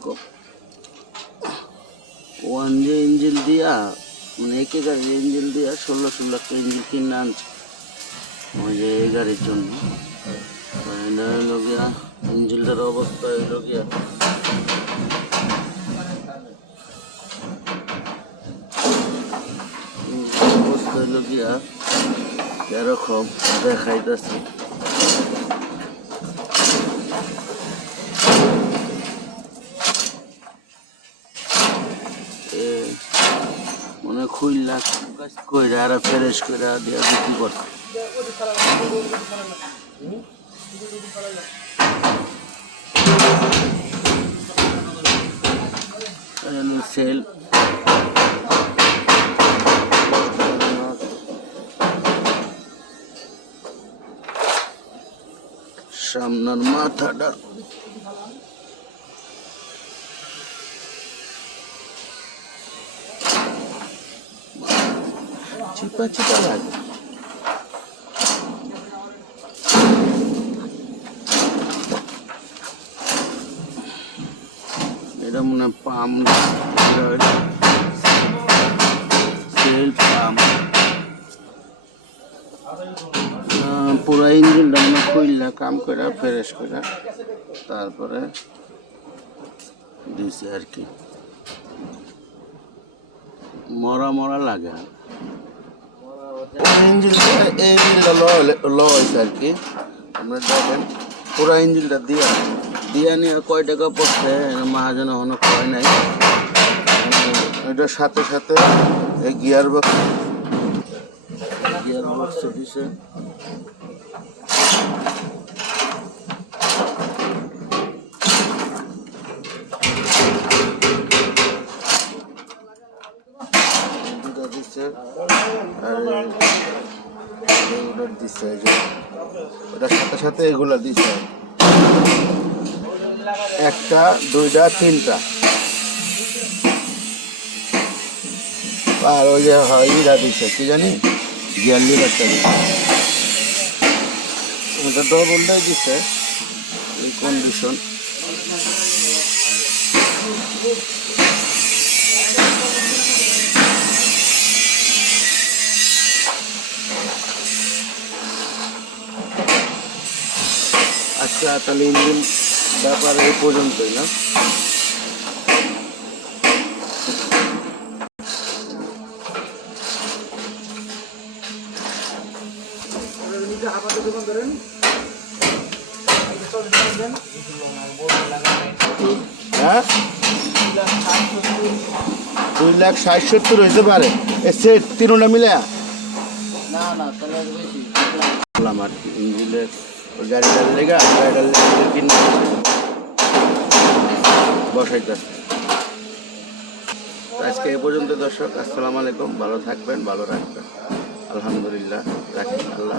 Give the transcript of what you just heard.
এরকম ওয়ান যে ইঞ্জিল দিয়া মানে একে গাড়ির ইঞ্জিল দিয়া ষোলো ষোলো একটা ইঞ্জিল কিনে আনছে। ওই যে এই গাড়ির জন্য। হলো গিয়া, ইঞ্জিলটার অবস্থা হইল গিয়া। অবস্থা হইল গিয়া, এরকম দেখাইতেছে। মনে খুইলা কাজ কইরা আর ফ্রেশ কইরা দিয়া বিক্রি করছে সেল। সামনের মাথাটা চিপা চিপা এটা মনে হয় পাম সেল পাম। পুরো ইঞ্জিনটা খুললা কাম করে ফ্রেশ করে তারপরে দিছে আর কি। মরা মরা লাগে ইঞ্জিনটা এই ইঞ্জিনটা ল হয়েছে আর কি। পুরো ইঞ্জিনটা দিয়া নিয়ে কয় টাকা পড়ছে মহাজন অনেক হয় নাই। এটার সাথে সাথে এই গিয়ার বক্স গিয়ার বক্স দিছে দুটো দিচ্ছে আর এগুলো দিচ্ছে যে এটার সাথে সাথে এগুলো দিচ্ছে একটা, দুইটা, তিনটা। আর ওই যে ইরা দিচ্ছে কি জানি? গিয়ার লিভারটা দিচ্ছে ওটা ডবলটাই দিচ্ছে কন্ডিশন আচ্ছা তাহলে ইঞ্জিন ব্যাপার এই পর্যন্তই না? হ্যাঁ? দুই লাখ ষাট সত্তর হইতে পারে। এ সেট তিনটা মিলে না না তাহলে বেশি। আর কি ইঞ্জিনের ওই গাড়িটার লেগে গাড়িটার লেগে আজকে এ পর্যন্ত দর্শক আসসালামু আলাইকুম ভালো থাকবেন ভালো রাখবেন আলহামদুলিল্লাহ, রাখি আল্লাহ।